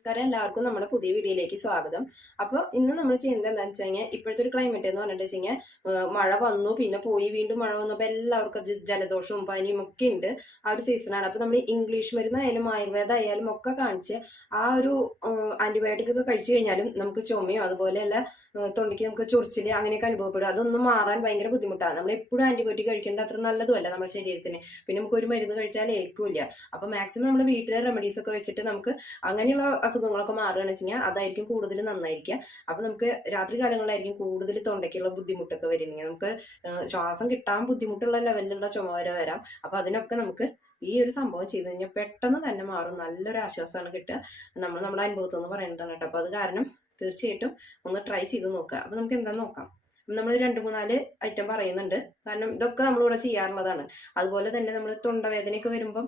നമസ്കാരം, എല്ലാവർക്കും നമ്മുടെ പുതിയ വീഡിയോയിലേക്ക് സ്വാഗതം. അപ്പോൾ ഇന്ന് നമ്മൾ ചെയ്യുന്നത് എന്താണെന്ന് വെച്ച് കഴിഞ്ഞാൽ, ഇപ്പോഴത്തെ ഒരു ക്ലൈമറ്റ് എന്ന് പറഞ്ഞിട്ട് വെച്ച് കഴിഞ്ഞാൽ മഴ വന്നു പിന്നെ പോയി വീണ്ടും മഴ വന്നപ്പോൾ എല്ലാവർക്കും ജലദോഷവും പനിയും ഒക്കെ ഉണ്ട്. ആ ഒരു സീസണാണ്. അപ്പോൾ നമ്മൾ ഇംഗ്ലീഷ് മരുന്നായാലും ആയുർവേദം ആയാലും ഒക്കെ കാണിച്ച് ആ ഒരു ആന്റിബയോട്ടിക് ഒക്കെ കഴിച്ചു കഴിഞ്ഞാലും നമുക്ക് ചുമയോ അതുപോലെയല്ല തൊണ്ടയ്ക്ക് നമുക്ക് ചൊറിച്ചില് അങ്ങനെയൊക്കെ അനുഭവപ്പെടും. അതൊന്നും മാറാൻ ഭയങ്കര ബുദ്ധിമുട്ടാണ്. നമ്മൾ എപ്പോഴും ആന്റിബയോട്ടിക് കഴിക്കേണ്ട അത്ര നല്ലതുമല്ല നമ്മുടെ ശരീരത്തിന്. പിന്നെ നമുക്ക് ഒരു മരുന്ന് കഴിച്ചാൽ ഏൽക്കില്ല. അപ്പോൾ മാക്സിമം നമ്മൾ വീട്ടിലെ റെമഡീസ് ഒക്കെ വെച്ചിട്ട് നമുക്ക് അങ്ങനെയുള്ള അസുഖങ്ങളൊക്കെ മാറുകയാണെന്ന് വെച്ച് കഴിഞ്ഞാൽ അതായിരിക്കും കൂടുതൽ നന്നായിരിക്കുക. അപ്പൊ നമുക്ക് രാത്രി കാലങ്ങളിലായിരിക്കും കൂടുതൽ തൊണ്ടയ്ക്കുള്ള ബുദ്ധിമുട്ടൊക്കെ വരുന്നത്. നമുക്ക് ശ്വാസം കിട്ടാൻ ബുദ്ധിമുട്ടുള്ള ലെവലിലുള്ള ചുമ വരെ വരാം. അപ്പൊ അതിനൊക്കെ നമുക്ക് ഈ ഒരു സംഭവം ചെയ്ത് കഴിഞ്ഞാൽ പെട്ടെന്ന് തന്നെ മാറും. നല്ലൊരു ആശ്വാസമാണ് കിട്ടുക. നമ്മുടെ അനുഭവത്തിൽ നിന്ന് പറയുന്നതാണ് കേട്ടോ. അപ്പൊ അത് കാരണം തീർച്ചയായിട്ടും ഒന്ന് ട്രൈ ചെയ്ത് നോക്കുക. അപ്പൊ നമുക്ക് എന്താന്ന് നോക്കാം. നമ്മൾ 2-3-4 ഐറ്റം പറയുന്നുണ്ട്. കാരണം ഇതൊക്കെ നമ്മളിവിടെ ചെയ്യാറുള്ളതാണ്. അതുപോലെ തന്നെ നമ്മൾ തൊണ്ടവേദനയൊക്കെ വരുമ്പം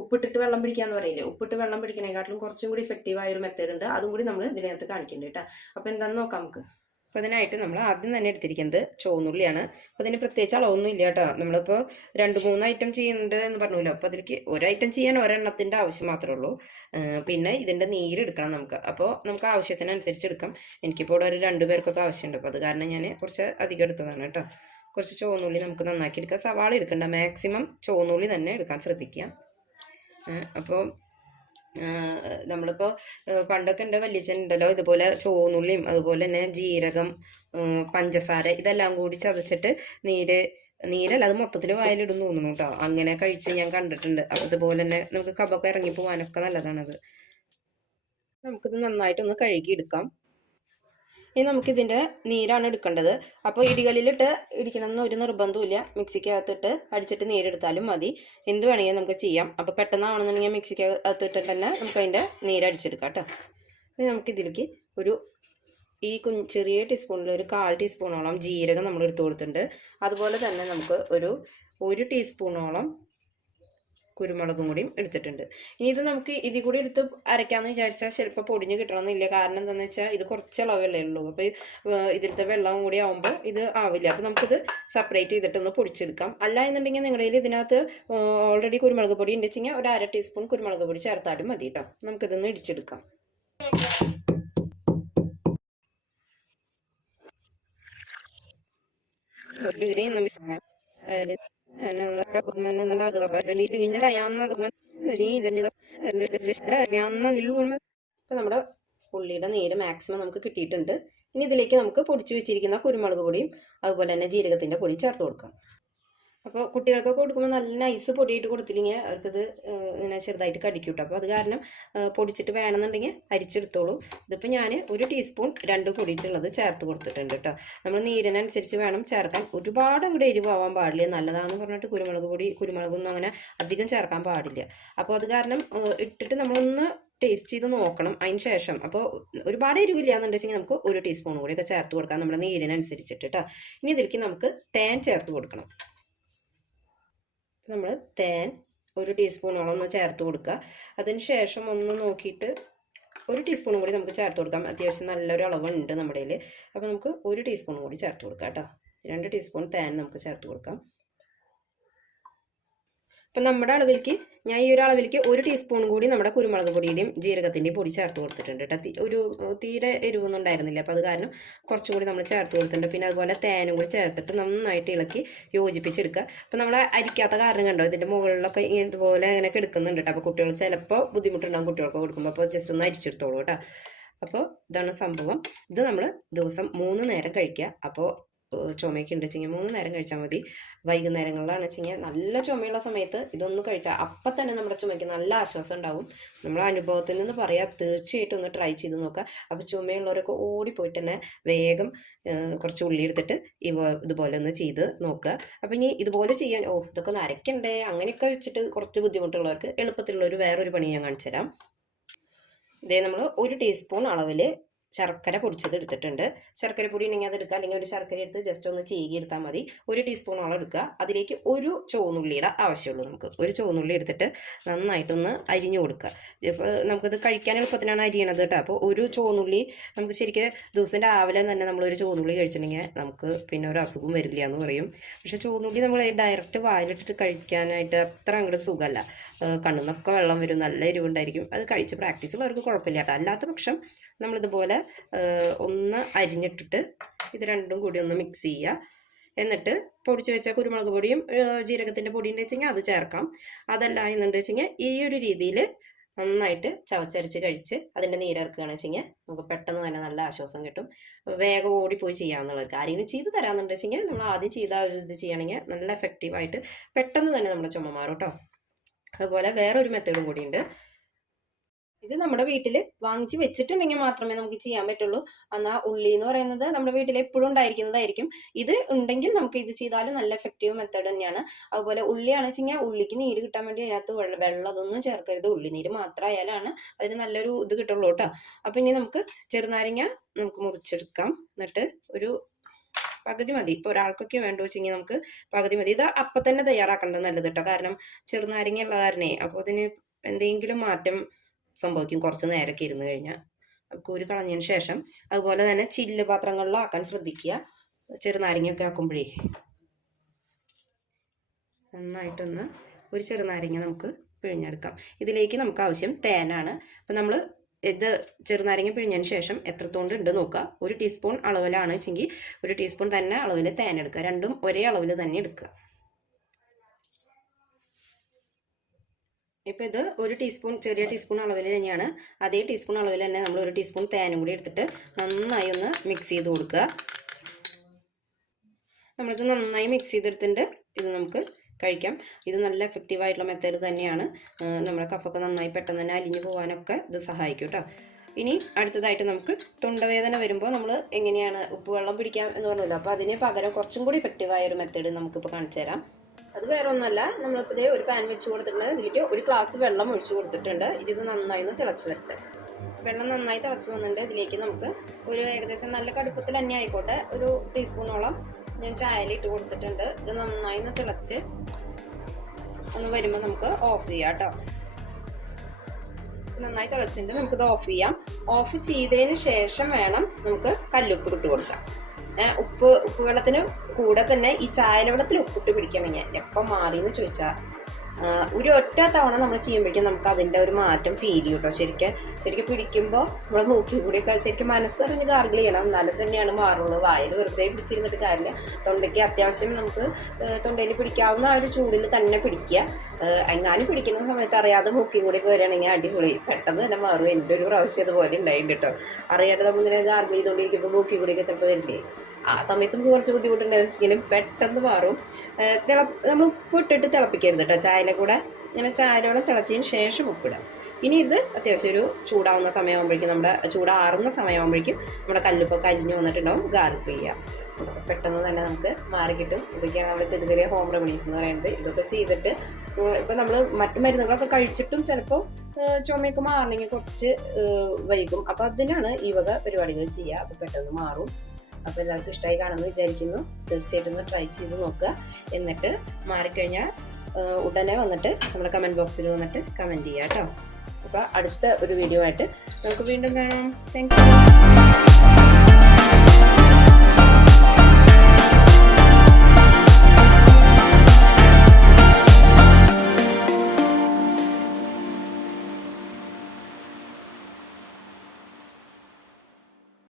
ഉപ്പിട്ടിട്ട് വെള്ളം പിടിക്കാന്ന് പറയില്ലേ, ഉപ്പിട്ട് വെള്ളം പിടിക്കണേക്കാട്ടിലും കുറച്ചും കൂടി ഇഫക്റ്റീവ് ആയ ഒരു മെത്തേഡ് ഉണ്ട്. അതും കൂടി നമ്മൾ ഇതിനകത്ത് കാണിക്കുന്നുണ്ട് കേട്ടോ. അപ്പോൾ എന്താണെന്ന് നോക്കാം നമുക്ക്. അപ്പോൾ അതിനായിട്ട് നമ്മൾ ആദ്യം തന്നെ എടുത്തിരിക്കുന്നത് ചുവന്നുള്ളിയാണ്. അപ്പോൾ അതിന് പ്രത്യേകിച്ച് അളവൊന്നും ഇല്ല കേട്ടോ. നമ്മളിപ്പോൾ 2-3 ഐറ്റം ചെയ്യുന്നുണ്ട് എന്ന് പറഞ്ഞല്ലോ. അപ്പോൾ അതിലേക്ക് ഒരു ഐറ്റം ചെയ്യാൻ ഒരെണ്ണത്തിൻ്റെ ആവശ്യം മാത്രമേ ഉള്ളൂ. പിന്നെ ഇതിൻ്റെ നീരെടുക്കണം നമുക്ക്. അപ്പോൾ നമുക്ക് ആവശ്യത്തിനനുസരിച്ച് എടുക്കാം. എനിക്കിപ്പോൾ ഇവിടെ ഒരു 2 പേർക്കൊക്കെ ആവശ്യമുണ്ട്. അപ്പോൾ അത് കാരണം ഞാൻ കുറച്ച് അധികം എടുത്തതാണ് കേട്ടോ. കുറച്ച് ചുവന്നുള്ളി നമുക്ക് നന്നാക്കി എടുക്കാം. സവാള എടുക്കണ്ട, മാക്സിമം ചുവന്നുള്ളി തന്നെ എടുക്കാൻ ശ്രദ്ധിക്കുക. അപ്പോൾ നമ്മളിപ്പോൾ പണ്ടൊക്കെ എൻ്റെ വല്യച്ഛൻ ഉണ്ടല്ലോ ഇതുപോലെ ചുവന്നുള്ളിയും അതുപോലെ തന്നെ ജീരകം, പഞ്ചസാര ഇതെല്ലാം കൂടി ചതച്ചിട്ട് നീരല്ല, അത് മൊത്തത്തിൽ വായിലിടും തോന്നുന്നു കേട്ടോ. അങ്ങനെ കഴിച്ച് ഞാൻ കണ്ടിട്ടുണ്ട്. അതുപോലെ തന്നെ നമുക്ക് കഫമൊക്കെ ഇറങ്ങി പോകാനൊക്കെ നല്ലതാണത്. നമുക്കിത് നന്നായിട്ടൊന്ന് കഴുകിയെടുക്കാം. ഇനി നമുക്കിതിൻ്റെ നീരാണ് എടുക്കേണ്ടത്. അപ്പോൾ ഇടികളിലിട്ട് ഇടിക്കണമെന്ന് ഒരു നിർബന്ധമില്ല. മിക്സിക്കകത്തിട്ട് അടിച്ചിട്ട് നീരെടുത്താലും മതി. എന്ത് വേണമെങ്കിലും നമുക്ക് ചെയ്യാം. അപ്പോൾ പെട്ടെന്നാണെന്നുണ്ടെങ്കിൽ മിക്സിക്കകത്തിട്ട് തന്നെ നമുക്ക് അതിൻ്റെ നീരടിച്ചെടുക്കാം കേട്ടോ. ഇനി നമുക്കിതിലേക്ക് ചെറിയ ടീസ്പൂണിൽ ഒരു 1/4 ടീസ്പൂണോളം ജീരകം നമ്മൾ എടുത്തു കൊടുത്തിട്ടുണ്ട്. അതുപോലെ തന്നെ നമുക്ക് ഒരു ടീസ്പൂണോളം കുരുമുളകും കൂടിയും എടുത്തിട്ടുണ്ട്. ഇനി ഇത് നമുക്ക് ഇതിൽ കൂടി എടുത്ത് അരയ്ക്കാമെന്ന് വിചാരിച്ചാൽ ചിലപ്പോൾ പൊടിഞ്ഞ് കിട്ടണമെന്നില്ല. കാരണം എന്താണെന്ന് വെച്ചാൽ ഇത് കുറച്ച് അളവല്ലേ ഉള്ളൂ. അപ്പോൾ ഇതിലത്തെ വെള്ളവും കൂടി ആകുമ്പോൾ ഇത് ആവില്ല. അപ്പോൾ നമുക്കിത് സെപ്പറേറ്റ് ചെയ്തിട്ടൊന്ന് പൊടിച്ചെടുക്കാം. അല്ല എന്നുണ്ടെങ്കിൽ നിങ്ങളുടെ ഇതിനകത്ത് ഓൾറെഡി കുരുമുളക് പൊടി ഉണ്ടെങ്കിൽ ഒരു 1/2 ടീസ്പൂൺ കുരുമുളക് പൊടി ചേർത്താലും മതി കേട്ടോ. നമുക്കിതൊന്ന് ഇടിച്ചെടുക്കാം. ഇപ്പൊ നമ്മുടെ ഉള്ളിയുടെ നീര് മാക്സിമം നമുക്ക് കിട്ടിയിട്ടുണ്ട്. ഇനി ഇതിലേക്ക് നമുക്ക് പൊടിച്ചു വെച്ചിരിക്കുന്ന കുരുമുളക് പൊടിയും അതുപോലെ തന്നെ ജീരകത്തിന്റെ പൊടി ചേർത്ത് കൊടുക്കാം. അപ്പോൾ കുട്ടികൾക്കൊക്കെ കൊടുക്കുമ്പോൾ നല്ല നൈസ് പൊടിയിട്ട് കൊടുത്തില്ലെങ്കിൽ അവർക്കിത് ഇങ്ങനെ ചെറുതായിട്ട് കടിക്കും കേട്ടോ. അപ്പോൾ അത് കാരണം പൊടിച്ചിട്ട് വേണമെന്നുണ്ടെങ്കിൽ അരിച്ചെടുത്തോളൂ. ഇതിപ്പോൾ ഞാൻ 1 ടീസ്പൂൺ 2 പൊടിയിട്ടുള്ളത് ചേർത്ത് കൊടുത്തിട്ടുണ്ട് കേട്ടോ. നമ്മൾ നീരിനനുസരിച്ച് വേണം ചേർക്കാൻ. ഒരുപാട് ഇവിടെ എരിവാവാൻ പാടില്ല. നല്ലതാണെന്ന് പറഞ്ഞിട്ട് കുരുമുളകൊന്നും അങ്ങനെ അധികം ചേർക്കാൻ പാടില്ല. അപ്പോൾ അത് കാരണം ഇട്ടിട്ട് നമ്മളൊന്ന് ടേസ്റ്റ് ചെയ്ത് നോക്കണം അതിന് ശേഷം. അപ്പോൾ ഒരുപാട് എരിവില്ല എന്നുണ്ടെങ്കിൽ നമുക്ക് 1 ടീസ്പൂൺ കൂടിയൊക്കെ ചേർത്ത് കൊടുക്കാം നമ്മുടെ നീരിനനുസരിച്ചിട്ട് കേട്ടോ. ഇനി ഇതിലേക്ക് നമുക്ക് തേൻ ചേർത്ത് കൊടുക്കണം. നമ്മൾ തേൻ 1 ടീസ്പൂണോളം ഒന്ന് ചേർത്ത് കൊടുക്കുക. അതിന് ശേഷം ഒന്ന് നോക്കിയിട്ട് 1 ടീസ്പൂൺ കൂടി നമുക്ക് ചേർത്ത് കൊടുക്കാം. അത്യാവശ്യം നല്ലൊരു അളവുണ്ട് നമ്മുടെ കയ്യിൽ. അപ്പോൾ നമുക്ക് 1 ടീസ്പൂൺ കൂടി ചേർത്ത് കൊടുക്കാം കേട്ടോ. 2 ടീസ്പൂൺ തേൻ നമുക്ക് ചേർത്ത് കൊടുക്കാം. അപ്പം നമ്മുടെ അളവിലേക്ക് ഞാൻ ഈ ഒരു അളവിലേക്ക് 1 ടീസ്പൂൺ കൂടി നമ്മുടെ കുരുമുളക് പൊടിയുടെയും ജീരകത്തിൻ്റെയും പൊടി ചേർത്ത് കൊടുത്തിട്ടുണ്ട് കേട്ടോ. തീരെ എരിവൊന്നും ഉണ്ടായിരുന്നില്ല. അപ്പോൾ അത് കാരണം കുറച്ചും കൂടി നമ്മൾ ചേർത്ത് കൊടുത്തിട്ടുണ്ട്. പിന്നെ അതുപോലെ തേനും കൂടി ചേർത്തിട്ട് നന്നായിട്ട് ഇളക്കി യോജിപ്പിച്ചെടുക്കുക. അപ്പോൾ നമ്മൾ അരിക്കാത്ത കാരണം കണ്ടോ ഇതിൻ്റെ മുകളിലൊക്കെ ഇതുപോലെ ഇങ്ങനെയൊക്കെ എടുക്കുന്നുണ്ട് കേട്ടോ. അപ്പോൾ കുട്ടികൾ ചിലപ്പോൾ ബുദ്ധിമുട്ടുണ്ടാകും കുട്ടികൾക്ക് കൊടുക്കുമ്പോൾ. അപ്പോൾ ജസ്റ്റ് ഒന്ന് അരിച്ചെടുത്തോളൂ കേട്ടോ. അപ്പോൾ ഇതാണ് സംഭവം. ഇത് നമ്മൾ ദിവസം 3 നേരം കഴിക്കുക. അപ്പോൾ ചുമയൊക്കെ ഉണ്ട് വെച്ചെങ്കിൽ 3 നേരം കഴിച്ചാൽ മതി. വൈകുന്നേരങ്ങളിലാണ് വെച്ചെങ്കിൽ നല്ല ചുമയുള്ള സമയത്ത് ഇതൊന്ന് കഴിച്ചാൽ അപ്പം തന്നെ നമ്മുടെ ചുമയ്ക്ക് നല്ല ആശ്വാസം ഉണ്ടാവും. നമ്മുടെ അനുഭവത്തിൽ നിന്ന് പറയാം, തീർച്ചയായിട്ടും ഒന്ന് ട്രൈ ചെയ്ത് നോക്കുക. അപ്പോൾ ചുമയുള്ളവരൊക്കെ ഓടിപ്പോയിട്ട് തന്നെ വേഗം കുറച്ച് ഉള്ളി എടുത്തിട്ട് ഇതുപോലെ ഒന്ന് ചെയ്ത് നോക്കുക. അപ്പോൾ ഇനി ഇതുപോലെ ചെയ്യാൻ ഇതൊക്കെ ഒന്ന് അരയ്ക്കണ്ടേ അങ്ങനെയൊക്കെ വെച്ചിട്ട് കുറച്ച് ബുദ്ധിമുട്ടുള്ളവർക്ക് എളുപ്പത്തിലുള്ളൊരു വേറൊരു പണി ഞാൻ കാണിച്ചു തരാം. ഇതേ നമ്മൾ 1 ടീസ്പൂൺ അളവിൽ ശർക്കര പൊടിച്ചത് എടുത്തിട്ടുണ്ട്. ശർക്കര പൊടി ഉണ്ടെങ്കിൽ അത് എടുക്കുക, അല്ലെങ്കിൽ ഒരു ശർക്കര എടുത്ത് ജസ്റ്റ് ഒന്ന് ചീകി എടുത്താൽ മതി. 1 ടീസ്പൂണോളം എടുക്കുക. അതിലേക്ക് ഒരു ചുവന്നുള്ളിയുടെ ആവശ്യമുള്ളൂ. നമുക്ക് ഒരു ചുവന്നുള്ളി എടുത്തിട്ട് നന്നായിട്ടൊന്ന് അരിഞ്ഞു കൊടുക്കുക. ഇപ്പോൾ നമുക്കത് കഴിക്കാൻ എളുപ്പത്തിനാണ് അരിയണത് കേട്ടോ. അപ്പോൾ ഒരു ചുവന്നുള്ളി നമുക്ക് ശരിക്കും ദിവസം രാവിലെ തന്നെ നമ്മളൊരു ചുവന്നുള്ളി കഴിച്ചിട്ടുണ്ടെങ്കിൽ നമുക്ക് പിന്നെ ഒരു അസുഖം വരില്ല എന്ന് പറയും. പക്ഷേ ചുവന്നുള്ളി നമ്മൾ ഡയറക്റ്റ് വായിലിട്ടിട്ട് കഴിക്കാനായിട്ട് അത്ര അങ്ങോട്ട് സുഖമല്ല. കണ്ണുന്നൊക്കെ വെള്ളം വരും, നല്ല എരിവുണ്ടായിരിക്കും. അത് കഴിച്ച് പ്രാക്ടീസ് ഉള്ളവർക്ക് കുഴപ്പമില്ല കേട്ടോ. അല്ലാത്ത പക്ഷം നമ്മളിതുപോലെ ഒന്ന് അരിഞ്ഞിട്ടിട്ട് ഇത് രണ്ടും കൂടി ഒന്ന് മിക്സ് ചെയ്യുക. എന്നിട്ട് പൊടിച്ച് വെച്ച കുരുമുളക് പൊടിയും ജീരകത്തിൻ്റെ പൊടിയും വെച്ചെങ്കിൽ അത് ചേർക്കാം. അതല്ല എന്നുണ്ട് വെച്ചെങ്കിൽ ഈ ഒരു രീതിയിൽ നന്നായിട്ട് ചവച്ചരച്ച് കഴിച്ച് അതിൻ്റെ നീരിറക്കുകയാണെന്ന് വെച്ചെങ്കിൽ നമുക്ക് പെട്ടെന്ന് തന്നെ നല്ല ആശ്വാസം കിട്ടും. വേഗം ഓടിപ്പോയി ചെയ്യാവുന്നവർക്ക് ആരെങ്കിലും ചെയ്ത് തരാമെന്നുണ്ട് വെച്ചെങ്കിൽ നമ്മൾ ആദ്യം ചെയ്ത ഒരു ഇത് ചെയ്യുകയാണെങ്കിൽ നല്ല എഫക്റ്റീവായിട്ട് പെട്ടെന്ന് തന്നെ നമ്മുടെ ചുമ മാറും കേട്ടോ. അതുപോലെ വേറൊരു മെത്തേഡും കൂടിയുണ്ട്. ഇത് നമ്മുടെ വീട്ടിൽ വാങ്ങിച്ച് വെച്ചിട്ടുണ്ടെങ്കിൽ മാത്രമേ നമുക്ക് ചെയ്യാൻ പറ്റുള്ളൂ. എന്നാൽ ഉള്ളി എന്ന് പറയുന്നത് നമ്മുടെ വീട്ടിൽ എപ്പോഴും ഉണ്ടായിരിക്കുന്നതായിരിക്കും. ഇത് ഉണ്ടെങ്കിൽ നമുക്ക് ഇത് ചെയ്താലും നല്ല എഫക്റ്റീവ് മെത്തേഡ് തന്നെയാണ്. അതുപോലെ ഉള്ളിയാണെന്ന് വെച്ച് കഴിഞ്ഞാൽ ഉള്ളിക്ക് നീര് കിട്ടാൻ വേണ്ടി അതിനകത്ത് വെള്ളം അതൊന്നും ചേർക്കരുത്. ഉള്ളി നീര് മാത്രമായാലാണ് അതിന് നല്ലൊരു ഇത് കിട്ടുള്ളൂ കേട്ടോ. അപ്പം ഇനി നമുക്ക് ചെറുനാരങ്ങ നമുക്ക് മുറിച്ചെടുക്കാം. എന്നിട്ട് ഒരു പകുതി മതി. ഇപ്പോൾ ഒരാൾക്കൊക്കെ വേണ്ടു വെച്ചെങ്കിൽ നമുക്ക് പകുതി മതി. ഇത് അപ്പം തന്നെ തയ്യാറാക്കേണ്ടത് നല്ലത് കേട്ടോ. കാരണം ചെറുനാരങ്ങ ഉള്ള കാരണേ അപ്പോൾ അതിന് എന്തെങ്കിലും മാറ്റം സംഭവിക്കും കുറച്ച് നേരമൊക്കെ ഇരുന്ന് കഴിഞ്ഞാൽ. കൂരി കളഞ്ഞതിന് ശേഷം അതുപോലെ തന്നെ ചില്ല് പാത്രങ്ങളിലാക്കാൻ ശ്രദ്ധിക്കുക. ചെറുനാരങ്ങയൊക്കെ ആക്കുമ്പോഴേ നന്നായിട്ടൊന്ന് ഒരു ചെറുനാരങ്ങ നമുക്ക് പിഴിഞ്ഞെടുക്കാം. ഇതിലേക്ക് നമുക്ക് ആവശ്യം തേനാണ്. അപ്പം നമ്മൾ ഇത് ചെറുനാരങ്ങ പിഴിഞ്ഞതിന് ശേഷം എത്രത്തോണ്ട് ഉണ്ട് നോക്കുക. 1 ടീസ്പൂൺ അളവിലാണ് വെച്ചെങ്കിൽ 1 ടീസ്പൂൺ തന്നെ അളവിൽ തേൻ എടുക്കുക. രണ്ടും ഒരേ അളവിൽ തന്നെ എടുക്കുക. ഇപ്പോൾ ഇത് 1 ടീസ്പൂൺ ചെറിയ ടീസ്പൂൺ അളവിൽ തന്നെയാണ്. അതേ ടീസ്പൂൺ അളവിൽ തന്നെ നമ്മൾ 1 ടീസ്പൂൺ തേനും കൂടി എടുത്തിട്ട് നന്നായി ഒന്ന് മിക്സ് ചെയ്ത് കൊടുക്കുക. നമ്മളിത് നന്നായി മിക്സ് ചെയ്തെടുത്തിട്ടുണ്ട്. ഇത് നമുക്ക് കഴിക്കാം. ഇത് നല്ല എഫക്റ്റീവായിട്ടുള്ള മെത്തേഡ് തന്നെയാണ്. നമ്മുടെ കഫൊക്കെ നന്നായി പെട്ടെന്ന് തന്നെ അലിഞ്ഞു പോകാനൊക്കെ ഇത് സഹായിക്കും കേട്ടോ. ഇനി അടുത്തതായിട്ട് നമുക്ക് തൊണ്ടവേദന വരുമ്പോൾ നമ്മൾ എങ്ങനെയാണ് ഉപ്പുവെള്ളം പിടിക്കാം എന്ന് പറഞ്ഞല്ലോ. അപ്പോൾ അതിന് പകരം കുറച്ചും കൂടി എഫക്റ്റീവായ ഒരു മെത്തേഡ് നമുക്കിപ്പോൾ കാണിച്ചു തരാം. അത് വേറെ ഒന്നുമല്ല, നമ്മളിപ്പോൾ ഒരു പാൻ വെച്ച് കൊടുത്തിട്ടുണ്ട്. ഇതിലേക്ക് 1 ഗ്ലാസ് വെള്ളം ഒഴിച്ചു കൊടുത്തിട്ടുണ്ട്. ഇത് നന്നായി ഒന്ന് തിളച്ച് വരട്ടെ. വെള്ളം നന്നായി തിളച്ച് വന്നിട്ടുണ്ട്. ഇതിലേക്ക് നമുക്ക് ഒരു ഏകദേശം നല്ല കടുപ്പത്തിൽ തന്നെ ആയിക്കോട്ടെ 1 ടീസ്പൂണോളം ഞാൻ ചായയിൽ ഇട്ട് കൊടുത്തിട്ടുണ്ട്. ഇത് നന്നായി ഒന്ന് തിളച്ച് ഒന്ന് വരുമ്പോൾ നമുക്ക് ഓഫ് ചെയ്യാം കേട്ടോ. നന്നായി തിളച്ചിട്ടുണ്ട്. നമുക്കിത് ഓഫ് ചെയ്യാം. ഓഫ് ചെയ്തതിന് ശേഷം വേണം നമുക്ക് കല്ലുപ്പ് ഇട്ട് കൊടുക്കാം. ഉപ്പ് വെള്ളത്തിന് കൂടെ തന്നെ ഈ ചായല വെള്ളത്തിൽ ഉപ്പിട്ട് പിടിക്കണമെങ്കിൽ എപ്പം മാറിയെന്ന് ചോദിച്ചാൽ ഒരു ഒറ്റ തവണ നമ്മൾ ചെയ്യുമ്പോഴേക്കും നമുക്ക് അതിൻ്റെ ഒരു മാറ്റം ഫീൽ ചെയ്യും കേട്ടോ. ശരിക്കും പിടിക്കുമ്പോൾ നമ്മൾ മൂക്കി കൂടിയൊക്കെ ശരിക്കും മനസ്സറിഞ്ഞ് ഗാർഗിൾ ചെയ്യണം. എന്നാലും തന്നെയാണ് മാറുള്ളൂ. വായിൽ വെറുതെ പിടിച്ചിരുന്നിട്ട് കാര്യമില്ല. തൊണ്ടയ്ക്ക് അത്യാവശ്യം നമുക്ക് തൊണ്ടയിൽ പിടിക്കാവുന്ന ആ ഒരു ചൂടിൽ തന്നെ പിടിക്കുക. എങ്ങാനും പിടിക്കുന്ന സമയത്ത് അറിയാതെ മൂക്കി കൂടിയൊക്കെ വരികയാണെങ്കിൽ അടിപൊളി പെട്ടെന്ന് തന്നെ മാറും. എൻ്റെ ഒരു പ്രാവശ്യം അതുപോലെ ഉണ്ടായിട്ടുണ്ട് കേട്ടോ. അറിയാതെ നമ്മളിങ്ങനെ ഗാർഗിൾ ചെയ്തുകൊണ്ടിരിക്കുമ്പോൾ മൂക്കി കൂടിയൊക്കെ ചിലപ്പോൾ വരില്ലേ, ആ സമയത്ത് നമുക്ക് കുറച്ച് ബുദ്ധിമുട്ടുണ്ടായിരിക്കും. പെട്ടെന്ന് മാറും. നമ്മൾ ഉപ്പിട്ടിട്ട് തിളപ്പിക്കരുത് കേട്ടോ. ചായയിലെ കൂടെ ഇങ്ങനെ ചായയോടെ തിളച്ചതിന് ശേഷം ഉപ്പിടാം. ഇനി ഇത് അത്യാവശ്യം ഒരു ചൂടാവുന്ന സമയമാകുമ്പോഴേക്കും നമ്മുടെ ചൂടാറുന്ന സമയമാകുമ്പോഴേക്കും നമ്മുടെ കല്ലുപ്പൊക്കെ അരിഞ്ഞ് വന്നിട്ടുണ്ടാവും. ഗാർഗിൾ ചെയ്യാം. പെട്ടെന്ന് തന്നെ നമുക്ക് മാറിക്കിട്ടും. ഇതൊക്കെയാണ് നമ്മുടെ ചെറിയ ഹോം റെമഡീസ് എന്ന് പറയുന്നത്. ഇതൊക്കെ ചെയ്തിട്ട് ഇപ്പം നമ്മൾ മറ്റു മരുന്നുകളൊക്കെ കഴിച്ചിട്ടും ചിലപ്പോൾ ചുമയൊക്കെ മാറണമെങ്കിൽ കുറച്ച് വൈകും. അപ്പോൾ അതിനാണ് ഈ വക പരിപാടികൾ ചെയ്യുക. അപ്പോൾ പെട്ടെന്ന് മാറും. അപ്പോൾ എല്ലാവർക്കും ഇഷ്ടമായി കാണുമെന്ന് വിചാരിക്കുന്നു. തീർച്ചയായിട്ടും ഒന്ന് ട്രൈ ചെയ്ത് നോക്കുക. എന്നിട്ട് മാറിക്കഴിഞ്ഞാൽ ഉടനെ വന്നിട്ട് നമ്മുടെ കമൻറ്റ് ബോക്സിൽ വന്നിട്ട് കമൻറ്റ് ചെയ്യുക കേട്ടോ. അപ്പോൾ അടുത്ത ഒരു വീഡിയോ ആയിട്ട് നമുക്ക് വീണ്ടും കാണാം. Thank you.